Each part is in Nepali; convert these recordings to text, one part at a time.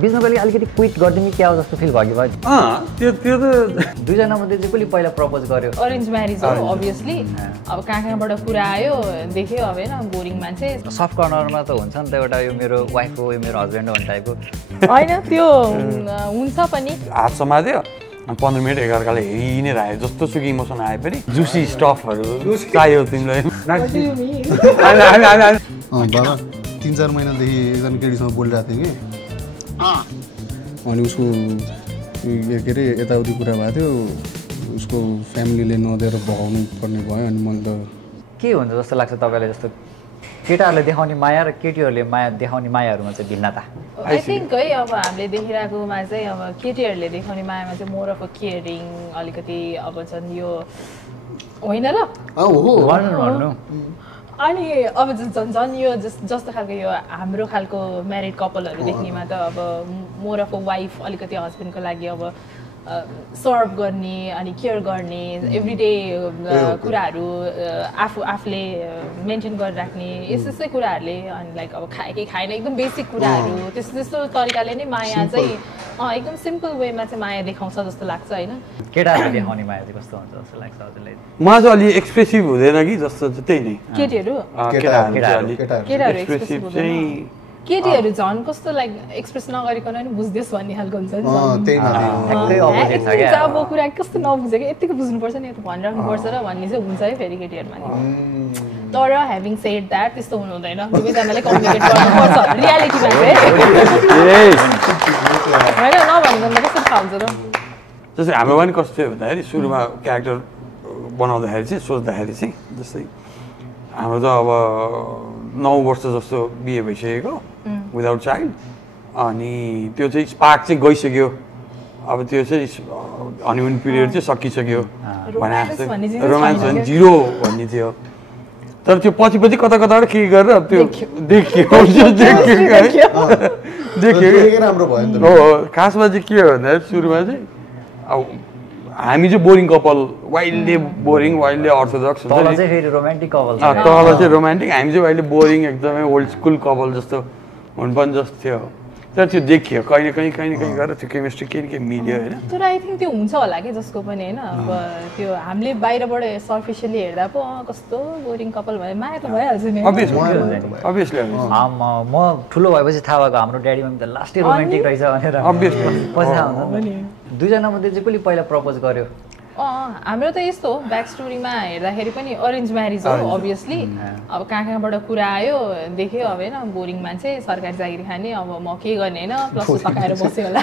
बिचमा कहिले अलिकति क्विट गरिदिउँ कि क्या हो जस्तो फिल भयो कि त्यो त दुईजना मध्ये चाहिँ कसले पहिला प्रपोज गर्यो? अरेन्ज म्यारेज हो अभियसली। अब कहाँ कुरा आयो देख्यो अब हैन बोरिङ मान्छे। सफ्ट कर्नरमा त हुन्छ नि त एउटा यो मेरो वाइफ हो यो मेरो हस्बेन्ड हो भन्ने टाइपको हैन त्यो हुन्छ पनि। हात समात्यो 15 मिनट एकअर्कालाई हेरि नै राख्यो जस्तो सुकै इमोसन आए पनि जुसी स्टफहरू चाहियो तिमीलाई। बाबा 3-4 महिनादेखि एकजना केटीसँग बोलिरहेको थिएँ कि अनि उसको के अरे यताउति कुरा भएको थियो उसको फ्यामिलीले नदिएर भगाउनु पर्ने भयो। अनि मैले त के हुन्छ जस्तो लाग्छ तपाईँलाई जस्तो केटाहरूले देखाउने माया र केटीहरूले माया देखाउने मायाहरूमा चाहिँ भिन्नता? आई थिङ्क है अब हामीले देखिरहेकोमा चाहिँ अब केटीहरूले देखाउने मायामा चाहिँ मोर अफ अ केयरिङ अलिकति अब झन् यो होइन र भन्नु अनि अब झन् यो जस्तो खालको यो हाम्रो खालको म्यारिड कपलहरू देख्नेमा त अब मोर अफ अ वाइफ अलिकति हस्बेन्डको लागि अब सर्भ गर्ने अनि केयर गर्ने एभ्रिडे कुराहरू आफूले मेन्टेन गरिराख्ने यस्तै कुराहरूले अनि लाइक अब खाए कि खाएन एकदम बेसिक कुराहरू त्यस्तो तरिकाले नै माया चाहिँ एकदम सिम्पल वेमा चाहिँ माया देखाउँछ जस्तो लाग्छ होइन। केटाहरूले देखाउने माया चाहिँ कस्तो हुन्छ जस्तो लाग्छ हजुरलाई? म चाहिँ अलि एक्सप्रेसिभ हुँदैन कि जस्तो त्यही नै केटीहरू एक्सप्रेसिभ चाहिँ केटीहरू झन् कस्तो लाइक एक्सप्रेस नगरिकन नि बुझ्दैछ भन्ने खालको हुन्छ नि अब कुरा कस्तो नबुझेको यतिको बुझ्नुपर्छ नि यता भनिराख्नुपर्छ र भन्ने चाहिँ हुन्छ है फेरि केटीहरूमा नि। तर ह्याभिङ सेड द्याट त्यस्तो हुनु हुँदैन दुवैजनाले कम्युनिकेट गर्नुपर्छ रियालिटीमा चाहिँ होइन नभन्दा कस्तो थाहा हुन्छ र। जस्तै हाम्रो पनि कस्तो थियो भन्दाखेरि सुरुमा क्यारेक्टर बनाउँदाखेरि चाहिँ सोच्दाखेरि चाहिँ जस्तै हाम्रो त अब 9 वर्ष जस्तो बिहे भइसकेको विदाउट चाइल्ड अनि त्यो चाहिँ स्पार्क चाहिँ गइसक्यो अब त्यो चाहिँ हनीमुन पिरियड चाहिँ सकिसक्यो भने रोमान्स भने जिरो भन्ने थियो। तर त्यो पछि कता कताबाट के गरेर त्यो देखियो खासमा चाहिँ के हो भन्दाखेरि सुरुमा चाहिँ अब हामी चाहिँ बोरिङ कपाल वाइल्डली बोरिङ वाइल्डली अर्थोडक्स हुन्छ नि तल चाहिँ रोमान्टिक कपाल तल चाहिँ रोमान्टिक हामी चाहिँ अहिले बोरिङ एकदमै ओल्ड स्कुल कपाल जस्तो हुनुपर्ने जस्तो थियो। तर त्यो देखियो कहिले कहीँ गरेर त्यो केमिस्ट्री केही मिल्यो होइन। तर आई थिङ्क त्यो हुन्छ होला कि जसको पनि होइन अब त्यो हामीले बाहिरबाट सर्फिसियली हेर्दा पो कस्तो बोरिङ कपाल भयो माया त भइहाल्छ नि अभियसली। म ठुलो भएपछि थाहा भएको हाम्रो ड्याडी मम्मी त लास्टै रोमान्टिक रहेछ भनेर पछि थाहा हुन्छ नि। दुईजना मध्ये चाहिँ कसले पहिला प्रपोज गर्यो? हाम्रो त यस्तो हो ब्याक स्टोरीमा हेर्दाखेरि पनि अरेन्ज म्यारेज हो अभियसली। अब कहाँबाट कुरा आयो देख्यो अब होइन बोरिङ मान्छे सरकारी जागिर खाने अब म के गर्ने होइन प्लस सकाएर बस्यो होला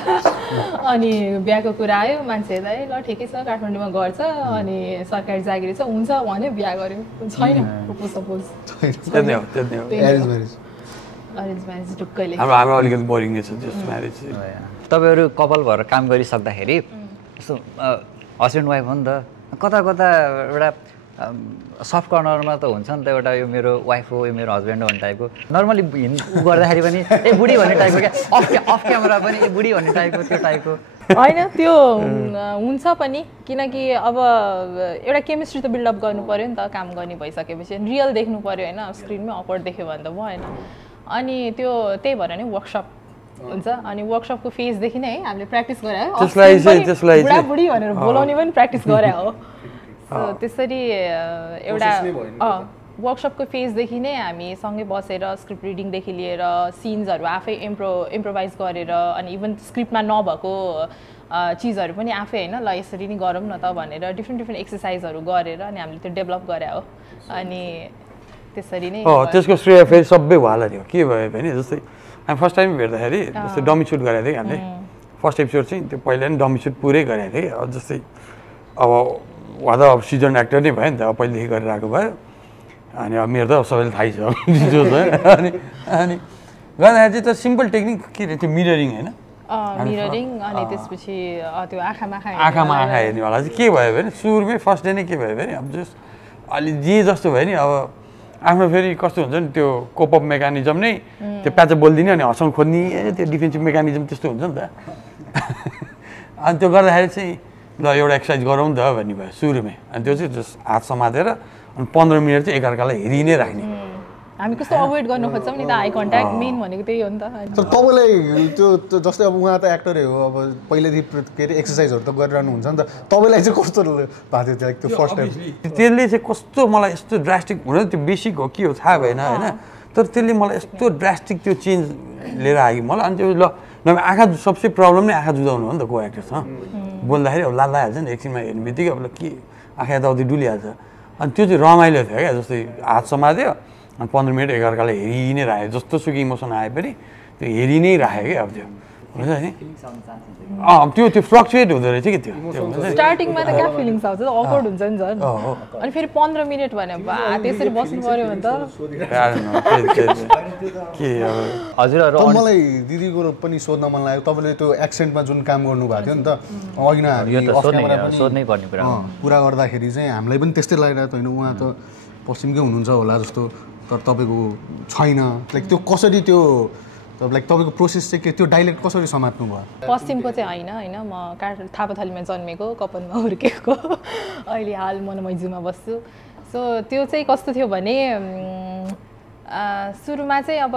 अनि बिहाको कुरा आयो मान्छे ल ठिकै छ काठमाडौँमा गर्छ अनि सरकारी जागिर छ हुन्छ भन्यो बिहा गर्यो छैन सपोज अरेन्ज म्यारेज ढुक्कैले हाम्रो अलिकति बोरिङ नै छ म्यारेज। तपाईँहरू कपाल भएर काम गरिसक्दाखेरि यस्तो हस्बेन्ड वाइफ हो नि त कता एउटा सफ्ट कर्नरमा त हुन्छ नि त एउटा यो मेरो वाइफ हो यो मेरो हस्बेन्ड हो भन्ने टाइपको नर्मली गर्दाखेरि पनि ए बुढी भन्ने टाइपको क्या अफ क्यामेरा पनि ए बुढी भन्ने टाइपको त्यो टाइपको होइन त्यो हुन्छ पनि किनकि अब एउटा केमिस्ट्री त बिल्डअप गर्नु पऱ्यो नि त काम गर्ने भइसकेपछि रियल देख्नु पऱ्यो होइन स्क्रिनमै अकवर्ड देख्यो भने त भएन। अनि त्यो त्यही भएर नै वर्कसप हुन्छ अनि वर्कसपको फेजदेखि नै है हामीले प्र्याक्टिस गरे है बुढाबुढी भनेर बोलाउने पनि प्र्याक्टिस गरे हो। त्यसरी एउटा वर्कसपको फेजदेखि नै हामी सँगै बसेर स्क्रिप्ट रिडिङदेखि लिएर सिन्सहरू आफै इम्प्रोभाइज गरेर अनि इभन स्क्रिप्टमा नभएको चिजहरू पनि आफै होइन ल यसरी नै गरौँ न त भनेर डिफ्रेन्ट एक्सर्साइजहरू गरेर अनि हामीले त्यो डेभलप गरे हो। अनि त्यसरी नै त्यसको श्रेय फेरि सबै उहाँलाई थियो के भयो भने जस्तै हामी फर्स्ट टाइम भेट्दाखेरि जस्तै डमी सुट गरेको थियौँ हामीले फर्स्ट एपिसोड चाहिँ त्यो पहिला नि डमी सुट पुरै गरेको थिएँ अब जस्तै अब उहाँ त अब सिजन एक्टर नै भयो नि त अब पहिलेदेखि गरेर आएको भयो अनि अब मेरो त सबैले थाहै छ अनि गर्दाखेरि चाहिँ त सिम्पल टेक्निक के अरे त्यो मिररिङ होइन मिररिङ अनि त्यसपछि त्यो आँखामा आँखा हेर्नेवाला चाहिँ के भयो भने सुरुमै फर्स्ट डे नै के भयो भने अब जस्ट अलि जे जस्तो भयो नि अब आफ्नो फेरि कस्तो हुन्छ नि त्यो कोपअप मेकानिजम नै त्यो प्याच बोलिदिने अनि हँसाउनु खोज्ने त्यो डिफेन्सिभ मेकानिजम त्यस्तो हुन्छ नि त अनि त्यो गर्दाखेरि चाहिँ ल एउटा एक्सर्साइज गरौँ नि त भन्ने भयो सुरुमै अनि त्यो चाहिँ जस्ट हात समातेर अनि 15 मिनट चाहिँ एकअर्कालाई हेरि नै राख्ने हामी कस्तो अभोइड गर्नु खोज्छौँ नि त आई कन्ट्याक्ट मेन भनेको त्यही हो नि त तर तपाईँलाई त्यो जस्तै अब उहाँ त एक्टरै हो अब पहिलेदेखि के अरे एक्सर्साइजहरू त गरिरहनु हुन्छ नि त तपाईँलाई चाहिँ कस्तो भएको थियो त्यो फर्स्ट टाइम त्यसले चाहिँ कस्तो मलाई यस्तो ड्रास्टिक हुन त्यो बेसिक हो के हो थाहा भएन होइन तर त्यसले मलाई यस्तो ड्रास्टिक त्यो चेन्ज लिएर आयो मलाई अनि त्यो ल नभए आँखा सबसे प्रब्लम नै आँखा जुदाउनु हो नि त को एक्टरसँग बोल्दाखेरि अब लागिहाल्छ नि एकछिनमा हेर्ने बित्तिकै अब के आँखा यताउति डुलिहाल्छ अनि त्यो चाहिँ रमाइलो थियो क्या जस्तै हात समात्यो अनि 15 मिनट एकअर्कालाई हेरि नै राख्यो जस्तो सुकै इमोसन आए पनि त्यो हेरि नै राख्यो क्या अब त्यो हुन्छ नि त्यो फ्लक्चुएट हुँदो रहेछ कि त्यो स्टार्टिङमा त क्या फिलिङ्स आउँछ अकवर्ड हुन्छ नि झन् अनि फेरि 15 मिनट भने त्यसरी बस्नु पर्यो भने त हजुरहरू तर मलाई दिदीको पनि सोध्न मन लाग्यो तपाईँले त्यो एक्सेन्टमा जुन काम गर्नुभएको थियो नि त अघि नै सोध्नै पर्ने कुरा पुरा गर्दाखेरि चाहिँ हामीलाई पनि त्यस्तै लागिरहेको होइन उहाँ त पश्चिमकै हुनुहुन्छ होला जस्तो तर तपाईँको छैन लाइक त्यो कसरी त्यो लाइक तपाईँको प्रोसेस चाहिँ के त्यो डाइलेक्ट कसरी समात्नु भयो पश्चिमको चाहिँ होइन म थापाथलीमा जन्मेको कपनमा हुर्केको अहिले हाल मनमैजुमा बस्छु सो त्यो चाहिँ कस्तो थियो भने सुरुमा चाहिँ अब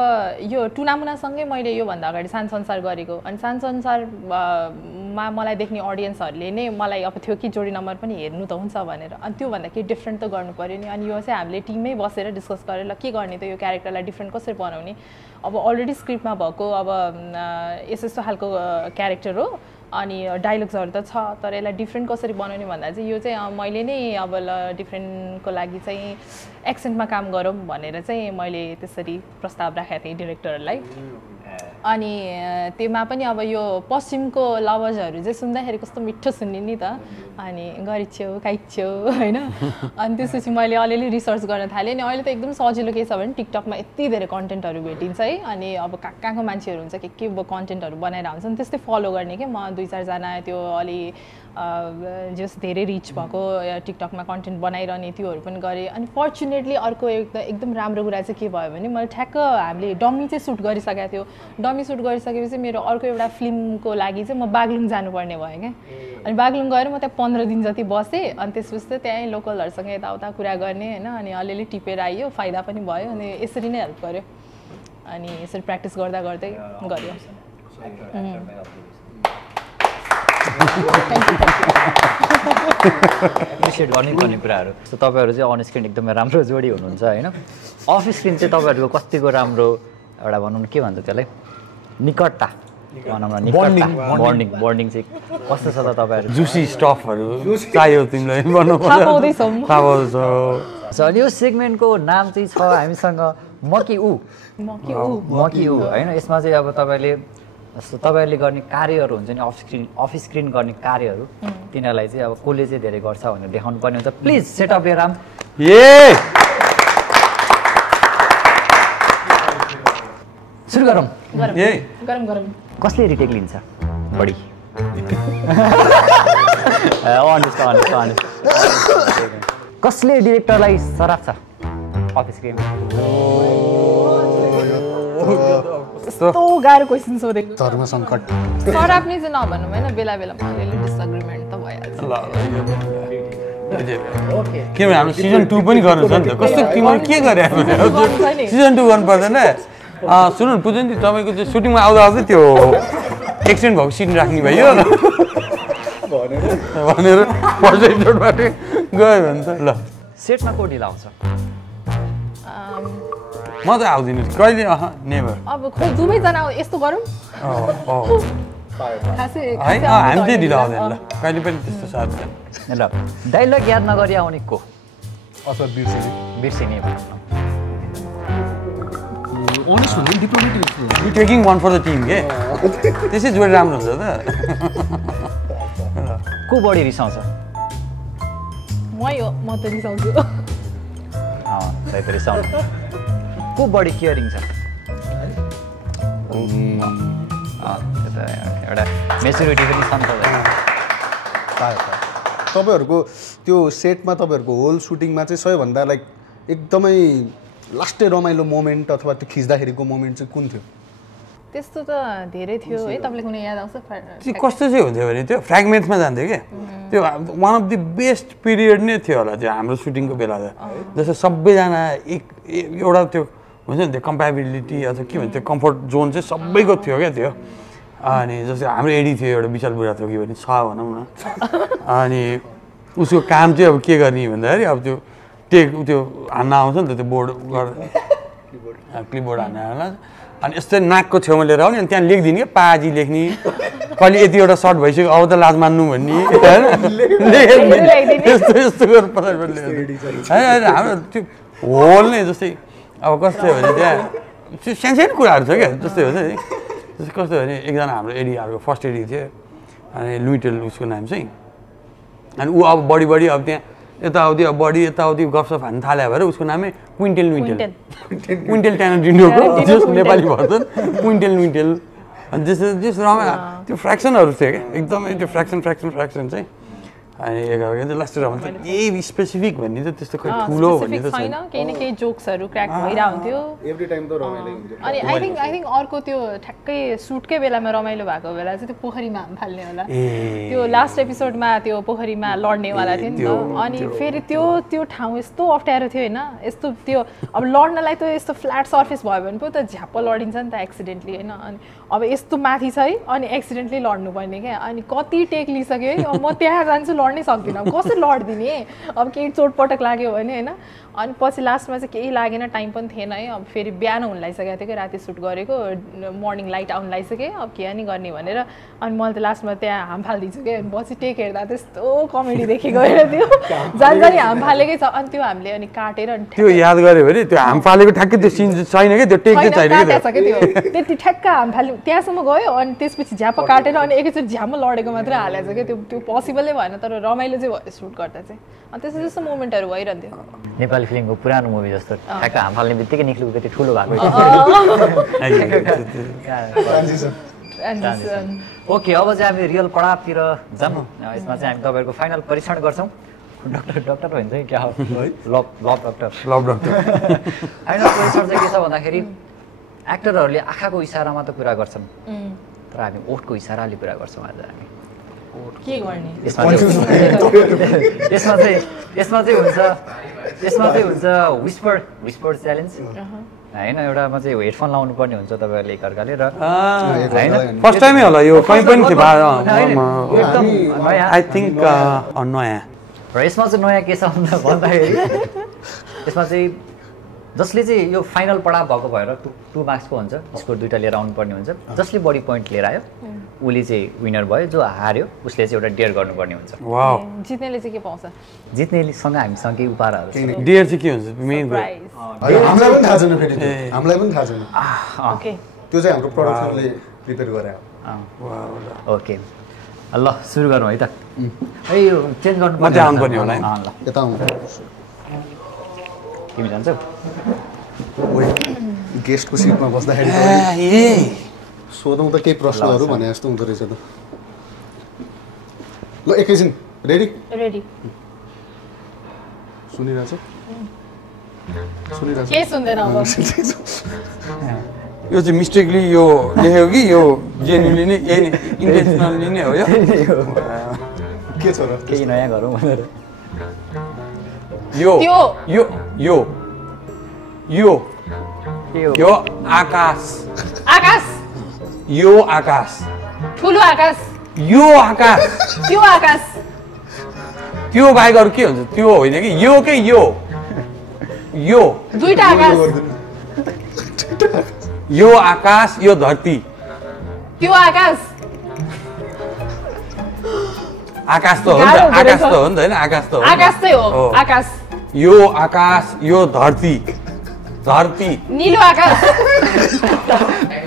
यो टुनामुनासँगै मैले योभन्दा अगाडि सान संसार गरेको अनि सान संसारमा मलाई देख्ने अडियन्सहरूले नै मलाई अब थियो कि जोडी नम्बर पनि हेर्नु त हुन्छ भनेर अनि त्योभन्दा केही डिफ्रेन्ट त गर्नु पऱ्यो नि अनि यो चाहिँ हामीले टिममै बसेर डिस्कस गरेर ल के गर्ने त यो क्यारेक्टरलाई डिफ्रेन्ट कसरी बनाउने अब अलरेडी स्क्रिप्टमा भएको अब यस्तो खालको क्यारेक्टर हो अनि डायलग्सहरू त छ तर यसलाई डिफ्रेन्ट कसरी बनाउने भन्दा चाहिँ यो चाहिँ मैले नै अब ल डिफ्रेन्टको लागि चाहिँ एक्सेन्टमा काम गरौँ भनेर चाहिँ मैले त्यसरी प्रस्ताव राखेको थिएँ डिरेक्टरहरूलाई अनि त्यसमा पनि अब यो पश्चिमको लवजहरू चाहिँ सुन्दाखेरि कस्तो मिठो सुन्ने नि त अनि गरिछ्यौ खाइछ्यौ होइन अनि त्यसपछि मैले अलिअलि रिसर्च गर्न थालेँ अनि अहिले त एकदम सजिलो के छ भने टिकटकमा यति धेरै कन्टेन्टहरू भेटिन्छ है अनि अब कहाँको मान्छेहरू हुन्छ के कन्टेन्टहरू बनाएर हुन्छन् त्यस्तै फलो गर्ने के म 2-4 जना त्यो अलि जस धेरै रिच भएको टिकटकमा कन्टेन्ट बनाइरहने त्योहरू पनि गरेँ अनि फर्चुनेटली अर्को एकदम राम्रो कुरा चाहिँ के भयो भने मैले ठ्याक्क हामीले डमी चाहिँ सुट गरिसकेको थियो डमी सुट गरिसकेपछि मेरो अर्को एउटा फिल्मको लागि चाहिँ म बागलुङ जानुपर्ने भयो क्या अनि बागलुङ गएर म त्यहाँ 15 दिन जति बसेँ अनि त्यसपछि चाहिँ त्यहीँ लोकलहरूसँग यताउता कुरा गर्ने होइन अनि अलिअलि टिपेर आइयो फाइदा पनि भयो अनि यसरी नै हेल्प गर्यो अनि यसरी प्र्याक्टिस गर्दा गर्दै गऱ्यो एप्रिसिएट गर्नुपर्ने कुराहरू सो तपाईँहरू चाहिँ अन स्क्रिन एकदमै राम्रो जोडी हुनुहुन्छ होइन अफ स्क्रिन चाहिँ तपाईँहरूको कतिको राम्रो एउटा भनौँ न के भन्छ त्यसलाई निकटता भनौँ न निकटता बन्डिङ चाहिँ कस्तो छ त तपाईँहरू जुसी स्टफहरू चाहियो तिमीलाई बनाउँदैछौ अनि यो सेगमेन्टको नाम चाहिँ छ हामीसँग मकी ऊ होइन यसमा चाहिँ अब तपाईँहरूले गर्ने कार्यहरू हुन्छ नि अफ स्क्रिन गर्ने कार्यहरू तिनीहरूलाई चाहिँ अब कसले चाहिँ धेरै गर्छ भनेर देखाउनु पर्ने हुन्छ प्लिज सेट अप यो राम सुरु गरौँ कसले रिटेक लिन्छ बढी कसले डिरेक्टरलाई सराप्छ अफ स्क्रिन यस्तो गाह्रो क्वेसन सोधेको धर्म सङ्कट सराप्ने चाहिँ नभनौँ होइन बेला बेलामा अलिअलि डिसएग्रिमेन्ट त भइहाल्छ किनभने हाम्रो सिजन 2 पनि गर्नु छ नि त कस्तो तिमीले के गरे सिजन 2 गर्नु पर्दैन सुन्नु न पुजनजी तपाईँको चाहिँ सुटिङमा आउँदा त्यो एक्सिडेन्ट भएको सिन राख्ने भयो भनेर फर्स्ट एपिसोडबाट गयो भने त ल सेटमा को ढिला आउँछ म त आउँदिनँ कहिले नेभर अब खोइ दुवैजना यस्तो गरौँ हामी चाहिँ ढिलो आउँदैन ल कहिले पनि त्यस्तो साथ ल डाइलग याद नगरी आउने को अथवा बिर्सिने taking one for the team के त्यसै जोडी राम्रो हुन्छ त को बढी रिसाउँछ मै हो म त रिसाउँछु रिसाउनु को बढी केयरिङ छ एउटा मेच्युरिटी पनि छ नि तपाईँहरूको त्यो सेटमा तपाईँहरूको होल सुटिङमा चाहिँ सबैभन्दा लाइक एकदमै लास्टै रमाइलो मोमेन्ट अथवा त्यो खिच्दाखेरिको मोमेन्ट चाहिँ कुन थियो त्यस्तो त धेरै थियो है तपाईँलाई कुनै याद आउँछ कस्तो चाहिँ हुन्थ्यो भने त्यो फ्रेगमेन्ट्समा जान्थ्यो क्या त्यो one of the best period नै थियो होला त्यो हाम्रो सुटिङको बेला त जस्तो सबैजना एउटा त्यो हुन्छ नि त्यो कम्प्याबिलिटी अथवा के भन्छ त्यो कम्फर्ट जोन चाहिँ सबैको थियो क्या त्यो अनि जस्तै हाम्रो एडी थियो एउटा विशाल बुढा थियो कि भने छ भनौँ न अनि उसको काम चाहिँ अब के गर्ने भन्दाखेरि अब त्यो त्यो हान्न आउँछ नि त त्यो बोर्ड क्लिपबोर्ड हान्न अनि यस्तै नाकको छेउमा लिएर आउने अनि त्यहाँ लेखिदिने क्या पाजी लेख्ने कहिले यति एउटा सर्ट भइसक्यो अब त लाज मान्नु भन्ने होइन यस्तो यस्तो गरेर होइन हाम्रो त्यो होल नै जस्तै अब कस्तो भने त्यहाँ त्यो सानो कुराहरू छ क्या जस्तै हुन्छ नि जस्तै कस्तो भने एकजना हाम्रो एडीहरूको फर्स्ट एडी थियो अनि लुइटेल उसको नाम चाहिँ अनि ऊ अब बढी अब त्यहाँ यताउति अब बढी यताउति गफसफ हान्न थाल्यो भएर उसको नामै क्विन्टेल ट्यानो डिन्डोको जस नेपाली भर्जन क्विन्टेल अनि त्यस्तो रमाइलो त्यो फ्रेक्सनहरू थियो क्या एकदमै त्यो फ्रेक्सन चाहिँ अनि एघार चाहिँ लास्ट रमाइलो यही स्पेसिफिक भन्ने चाहिँ त्यस्तो खै ठुलो भन्ने त छैन केही न केही जोक्सहरू क्र्याक भइरहेको हुन्थ्यो एभ्री टाइम त रमाइलो हुन्छ अनि आई थिङ्क अर्को त्यो ठ्याक्कै सुटकै बेलामा रमाइलो भएको बेला चाहिँ त्यो पोखरीमा हाम फाल्ने होला त्यो लास्ट एपिसोडमा त्यो पोखरीमा लड्नेवाला थियो नि त अनि फेरि त्यो ठाउँ यस्तो अप्ठ्यारो थियो होइन यस्तो त्यो अब लड्नलाई त यस्तो फ्ल्याट सर्फेस भयो भने पो त झ्याप्प लडिन्छ नि त एक्सिडेन्टली होइन अनि अब यस्तो माथि छ है अनि एक्सिडेन्टली लड्नुपर्ने क्या अनि कति टेक लिइसक्यो है अब म त्यहाँ जान्छु लड्नै सक्दिनँ कसरी लडिदिने अब केही चोटपटक लाग्यो भने होइन अनि पछि लास्टमा चाहिँ केही लागेन टाइम पनि थिएन है अब फेरि बिहान हुन लागिसकेको थियो कि राति सुट गरेको मर्निङ लाइट आउनु लागिसकेँ अब के नि गर्ने भनेर अनि मैले त लास्टमा त्यहाँ हाम फालिदिन्छु क्या पछि टेक हेर्दा त्यस्तो कमेडी देखेको होइन त्यो जानी हाम फालेकै छ अनि त्यो हामीले अनि काटेर त्यो याद गऱ्यो भने त्यो हाम फालेको ठ्याक्कै त्यो सिन छैन क्या त्यो टेक चाहिँ छैन त्यो त्यति ठ्याक्क हाम फाल्यो त्यहाँसम्म गयो अनि त्यसपछि झ्याप काटेर अनि एकैचोटि झ्याम्म लडेको मात्रै हालेको छ क्या त्यो पोसिबलै भएन तर रमाइलो चाहिँ भयो सुट गर्दा चाहिँ अनि त्यस्तो त्यस्तो मोमेन्टहरू भइरहन्थ्यो नेपाली फिल्मको पुरानो मुभी जस्तो ठ्याक्क हाम फाल्ने बित्तिकै निक्लेको त्यति ठुलो भएको ओके अब चाहिँ हामी रियल पढावतिर जाऊँ यसमा चाहिँ हामी तपाईँहरूको फाइनल परीक्षण गर्छौँ डक्टर भन्छ क्या हो लभ डक्टर फाइनल परीक्षण चाहिँ के छ भन्दाखेरि एक्टरहरूले आँखाको इसारामा त कुरा गर्छन् तर हामी ओठको इसाराले कुरा गर्छौँ आज हामी के गर्ने यसमा चाहिँ हुन्छ विस्पर च्यालेन्ज होइन एउटामा चाहिँ हेडफोन लाउनु पर्ने हुन्छ तपाईँहरूले एकअर्काले र होइन फर्स्ट टाइमै होला यो कहीँ पनि आई थिङ्क नयाँ र यसमा चाहिँ नयाँ के छ भन्दाखेरि यसमा चाहिँ जसले चाहिँ यो फाइनल पढाव भएको भएर 2 मार्क्सको हुन्छ स्कोर 2टा लिएर आउनुपर्ने हुन्छ जसले बढी पोइन्ट लिएर आयो उसले चाहिँ विनर भयो जो हार्यो उसले चाहिँ एउटा डेयर गर्नुपर्ने हुन्छ जित्नेले चाहिँ के पाउँछ जित्नेसँग हामीसँग केही उपहारहरू छ डेयर चाहिँ के हुन्छ मेन हामीलाई पनि थाहा छैन फेरि हामीलाई पनि थाहा छैन ओके त्यो चाहिँ हाम्रो प्रडक्सनले प्रिपेयर गरायो ओके ल सुरु गरौँ है त है यो चेन्ज गर्नु आउनुपर्ने होला यता आउनु तिमी जान्छौ गेस्टको सिटमा बस्दाखेरि सोधौँ त केही प्रश्नहरू भने जस्तो हुँदो रहेछ त ल एकैछिन रेडी सुनिरहेछ के सुन्दैन अब यो चाहिँ मिस्टेकली यो लेखेको कि यो जेन्युनली नै यही इन्टेन्सनली नै हो के छ र केही नयाँ गरौँ भनेर यो आकाश यो आकाश ठुलो आकाश यो आकाश त्यो आकाश त्यो बाहेक अरू के हुन्छ त्यो होइन कि यो के यो दुईटा आकाश यो आकाश यो धरती त्यो आकाश आकाश त हो नि त आकाश त हो नि त होइन आकाश त हो आकाश चाहिँ हो आकाश यो आकाश यो धरती नीलो आकाश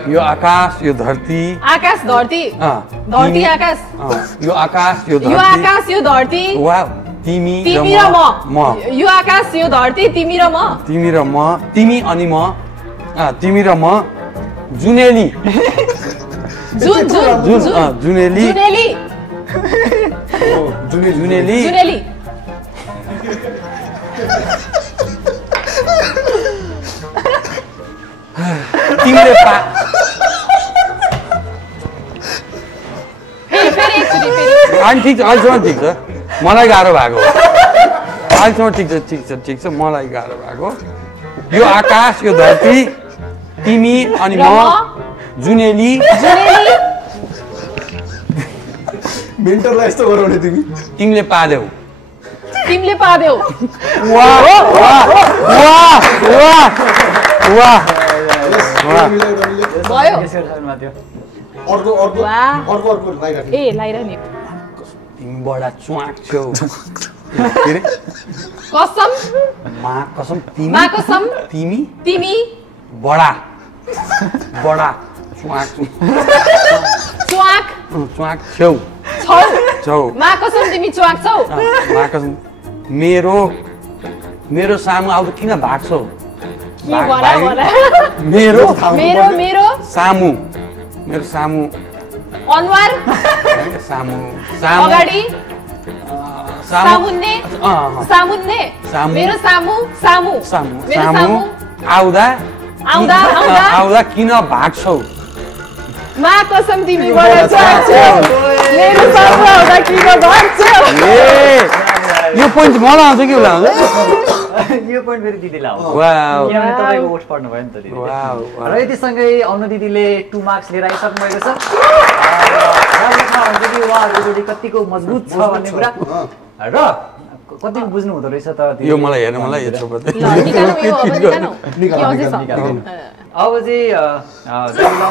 यो आकाश यो धरती आकाश धरती धरती आकाश यो आकाश यो धरती वाह तिमी र म यो आकाश यो धरती तिमी र म तिमी अनि म तिमी र म जुनेली जुनेली तिमीले ठिक छ अहिलेसम्म ठिक छ मलाई गाह्रो भएको अहिलेसम्म ठिक छ मलाई गाह्रो भएको यो आकाश यो धरती तिमी अनि म जुनेली मेन्टरलाई यस्तो गराउने तिमीले पादेऊ वाह भयो अर्को ए लाइरा नि तिमी बडा च्वाक छौ कसम कसम तिमी बडा च्वाक छौ कसम तिमी च्वाक छौ कसम मेरो सामु आउँदा किन भाग्छौ मेरो सामु अनुहार अगाडि सामुन्ने मेरो सामु आउँदा किन भाग्छौ कसम तिमी बडा च्वाक छौ मेरो सामु आउँदा किन भाग्छौ यो पोइन्ट मलाई आउँछ कि उसलाई आउँछ यो पोइन्ट फेरि दिदीलाई आउँछ वाउ किनभने तपाईँको वोट पर्नु भयो नि त दिदी र यतिसँगै अनु दिदीले 2 मार्क्स लिएर आइसक्नु भएको छ राम्रो थाहा हुन्छ कि उहाँहरूको जोडी कतिको मजबुत छ भन्ने कुरा र कतिको बुझ्नु हुँदो रहेछ त यो मलाई हेर्नु मलाई यत्रो अब चाहिँ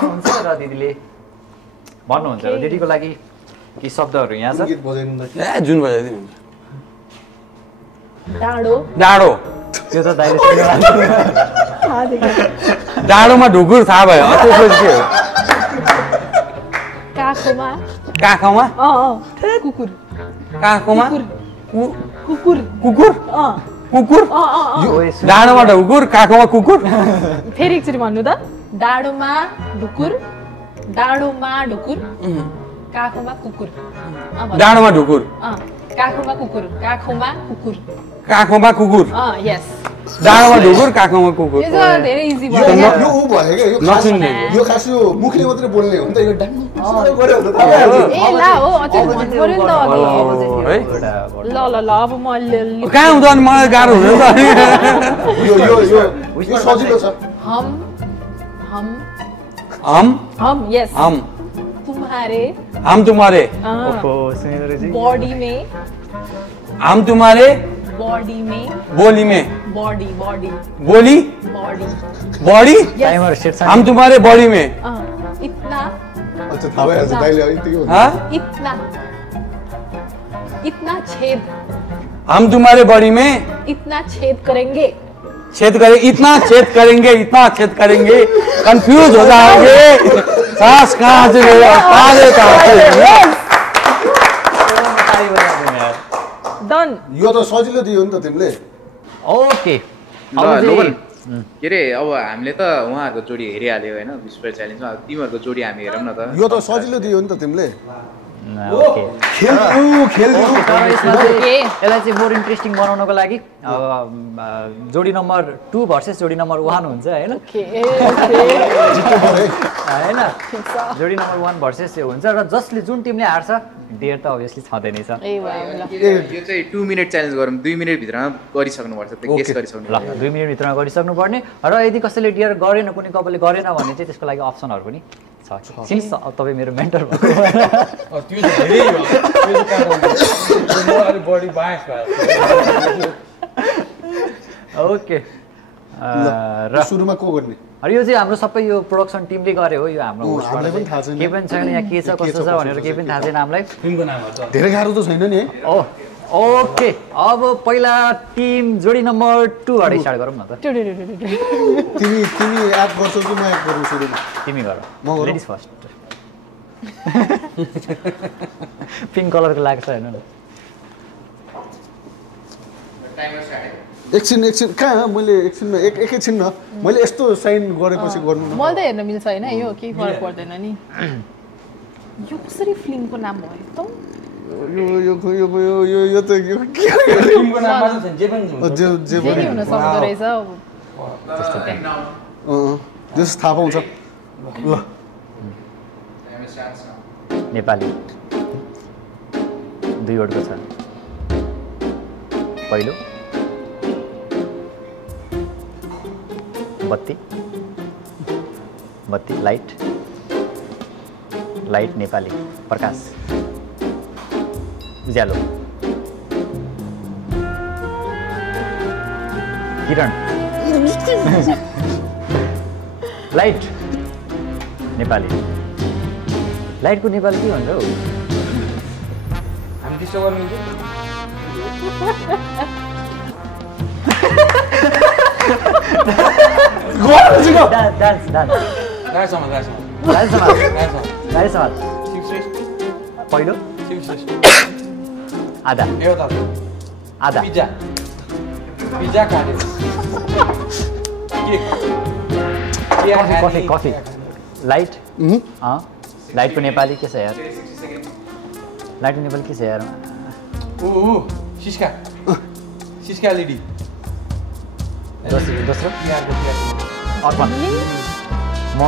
हुन्छ र दिदीले भन्नुहुन्छ र दिदीको लागि के शब्दहरू यहाँ छ जुन बजाइदिनु डाँडो त्यो त दाइले डाँडोमा ढुकुर थाहा भयो त्यसपछि के हो काखमा कुकुर काखमा कुकुर डाँडोमा ढुकुर काखमा कुकुर फेरि एकचोटि भन्नु त डाँडोमा ढुकुर काखमा कुकुर डाँडोमा ढुकुर काखमा कुकुर यस डाँडोमा ढुकुर काखमा कुकुर यो धेरै इजी भयो यो उ भयो के नसुन्ने यो खास यो मुखले मात्रै बोल्ने हो नि त यो डान्नु ए ला हो अझै भन्नु पर्यो नि त ल अब म कहाँ हुँदा अनि मलाई गाह्रो हुँदैन त यो सजिलो छ हम यस हम तुम्हारे बॉडी में हम तुम्हारे बॉडी में बोली में बॉडी बॉडी टाइमर सेट छ हम तुम्हारे बॉडी में इतना अच्छा थाहा भइहाल्छ दाइले यतिकै हो हाँ इतना छेद हम तुम्हारे बॉडी में इतना छेद करेंगे इतना छेद करेंगे कंफ्यूज हो जाओगे सांस कहाँ से ताले कहाँ से डन यो त सजिलो दियो नि त तिमीले ओके के अरे अब हामीले त उहाँहरूको जोडी हेरिहाल्यो होइन विस्पर च्यालेन्जमा तिमीहरूको जोडी हामी हेरौँ न त यो त सजिलो दियो नि त तिमीले यसलाई चाहिँ मोर इन्ट्रेस्टिङ बनाउनको लागि जोडी नम्बर 2 भर्सेस जोडी नम्बर 1 हुन्छ होइन होइन जोडी नम्बर 1 भर्सेस यो हुन्छ र जसले जुन टिमले हार्छ डेयर त अभियसली छँदै नै छ यो चाहिँ 2 मिनट च्यालेन्ज गरौँ 2 मिनट भित्रमा गरिसक्नुपर्छ त्यो गेस गरिसक्नु ल 2 मिनट भित्रमा गरिसक्नु पर्ने र यदि कसैले डेयर गरेन कुनै कपालले गरेन भने चाहिँ त्यसको लागि अप्सनहरू पनि छ सिन्स तपाईँ मेरो मेन्टर ओके र सुरुमा को गर्ने यो चाहिँ हाम्रो सबै यो प्रोडक्सन टिमले गरे हो यो हाम्रो हामीलाई पनि थाहा छैन के पनि छैन यहाँ के छ कस्तो छ भनेर केही पनि थाहा छैन हामीलाई धेरै गाह्रो त छैन नि ओके अब पहिला टिम जोडी नम्बर 2 बाट स्टार्ट गरौँ न त तिमी याद गर्छौ कि म याद गर्छु सुरुमा तिमी गर म गरौँ लेडिज फर्स्ट पिङ्क कलरको लाग्छ हैन न एकछिन कहाँ मैले एकछिनमा एकैछिन न मैले यस्तो साइन गरेपछि गर्नु मलाई त हेर्न मिल्छ हैन यो केही फरक पर्दैन नि यो कसरी फिल्मको नाम भयो त यो त यो के फिल्मको नाममा चाहिँ जे पनि हुन्छ जे पनि हुन सक्दो रहेछ जस थाहा पाउँछ ल नेपाली 2 वटाको छ पहिलो बत्ती बत्ती लाइट लाइट नेपाली प्रकाश उज्यालो किरण लाइट नेपाली लाइटको नेपाली के भन्छ हौ हामी डिस्टर्ब गर्नुहुन्छ डान्स डान्स राय समाज राई समाज पहिलो आधा आधा पिज्जा खाने कफी कफी लाइट लाइटको नेपाली के छ यार लाइटको नेपाली के छ यार सिस्का एलइडी दोस्रो अर्पण म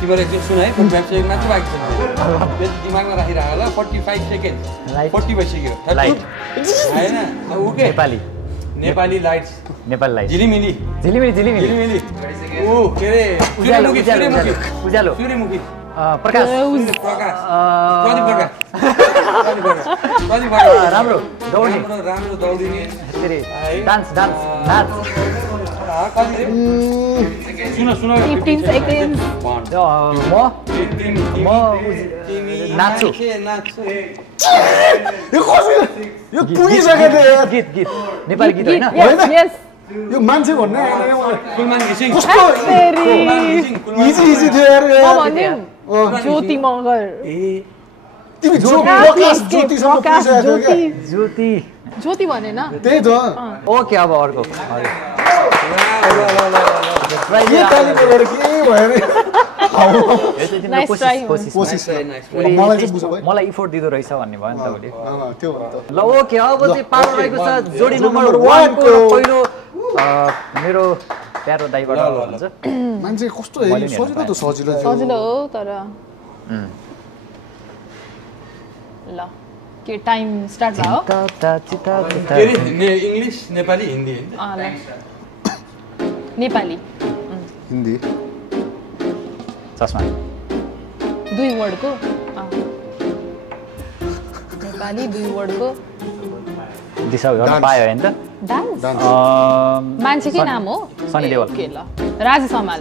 तिमीहरू एकछिन सुन है वेबसाइट मात्र बाँकी छ दिमागमा राखिरह होला 45 सेकेन्ड 40 भइसक्यो लाइट होइन okay Nepali lights Nepali light झिलिमिली झिलिमिली ओ के अरे उज्यालो सूर्यमुखी प्रकाश राम्रो दौडिने डान्स डान्स नाच सुन 15 seconds म नाच्छु यो पुगिसक्यो गीत गीत नेपाली गीत होइन yes यो मान्छे भन्ने कुलमान घिसिङ इजी थियो यार म भन्ने ज्योति मगर तिमी ज्योति ज्योति भनेन त्यही त ओके अब अर्को मलाई इफोर्ट दिँदो रहेछ भन्ने भयो नि त ल ओके अब चाहिँ पालो रहेको छ जोडी नम्बर 1 को पहिलो मेरो प्यारो दाइबाट हुन्छ मान्छे कस्तो सजिलो त सजिलो हो तर ल के टाइम स्टार्ट भयो इंग्लिश नेपाली हिन्दी नेपाली हिन्दी चस्मा 2 वर्डको नेपाली 2 वर्डको दिशा गर्न पायो हैन त डान्स मान्छे के नाम हो सनी देवल के ल राज समाल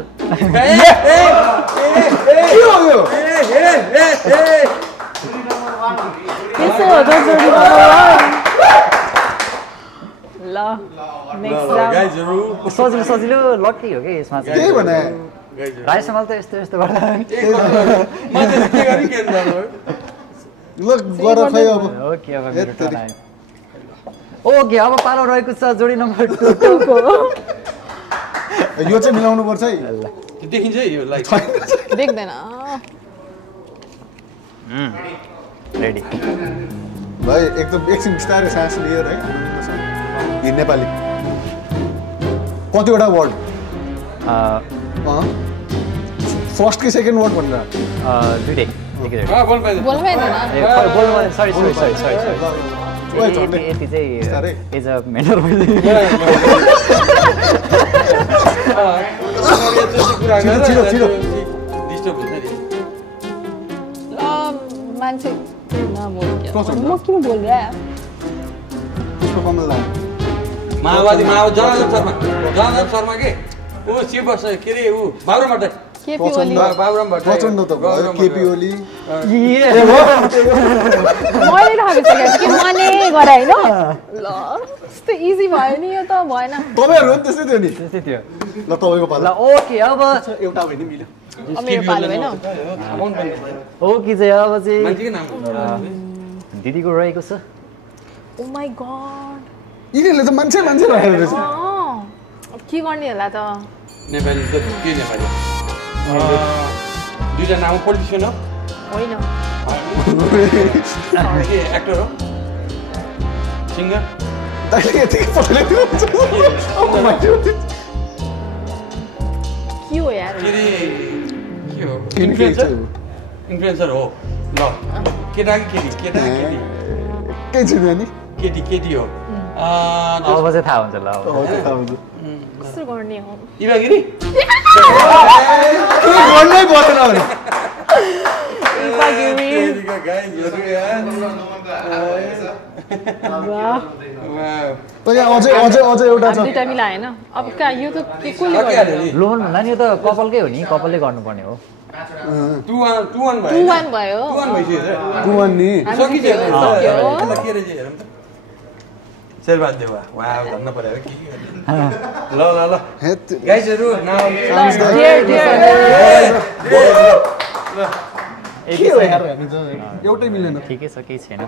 यसो हो त जोडी ल नेक्स्ट राउन्ड सजिलो लकी हो के यसमा त्यही भने राई समाल त यस्तो यस्तो गर्दा ल गर खै अब ओके अब मेरो टर्न आयो ओके अब पालो रहेको छ जोडी नम्बर 2 को यो चाहिँ मिलाउनु पर्छ है देखिन्छ यो लाइक देख्दैन रेडी भाइ एकदम एकछिन बिस्तारै सास लिएर है यो नेपाली कतिवटा वर्ड फर्स्ट कि सेकेन्ड वर्ड भनेर दुईटै बोल्नु पाइँदैन सरी यति चाहिँ एज अ मेन्टर मान्छे म किन बोलिरहे माओवादी जनार्दन शर्मा के ऊ शिव के अरे ऊ बाबुराम भट्टराई केपी ओली बाबुराम भट्टराई प्रचण्ड त भयो केपी ओली मैले राखेको छु कि मने गरे हैन ल यस्तो इजी भयो नि यो त भएन तपाईहरु पनि त्यस्तै थियो नि त्यस्तै थियो ल तपाईको पालो ल ओके अब एउटा होइन मिल्यो अब मेरो पालो हैन ओके चाहिँ अब चाहिँ मान्छेको नाम दिदीको रहेको छ ओ माय गॉड यिनीहरुले त मान्छे राखेको रहेछ अब के गर्ने होला त नेपाली त के नेपाली दुईटा नाम पोलिटिसियन हो होइन के एक्टर हो सिंगर दाइले यतिकै पठाइदिनु हुन्छ के हो यार के हो इन्फ्लुएन्सर हो ल केटा कि केटी केही छैन नि केटी हो अब चाहिँ थाहा हुन्छ ल अब कसरी गर्ने हो इबागिरी गर्नै पर्दैन भने अझै एउटा छ दुईटा मिलाएन अब कहाँ यो त के कसले गर्यो लोन भन्दा नि यो त कपालकै हो नि कपालले गर्नुपर्ने हो 2-1 2-1 भयो 2-1 भइसक्यो टुवन नि सक्यो के रहेछ हेरौँ त शेरबहादुर देवा वाह भन्न पर्यो के ल ल ल गाइजहरु एउटै मिलेन ठिकै छ केही छैन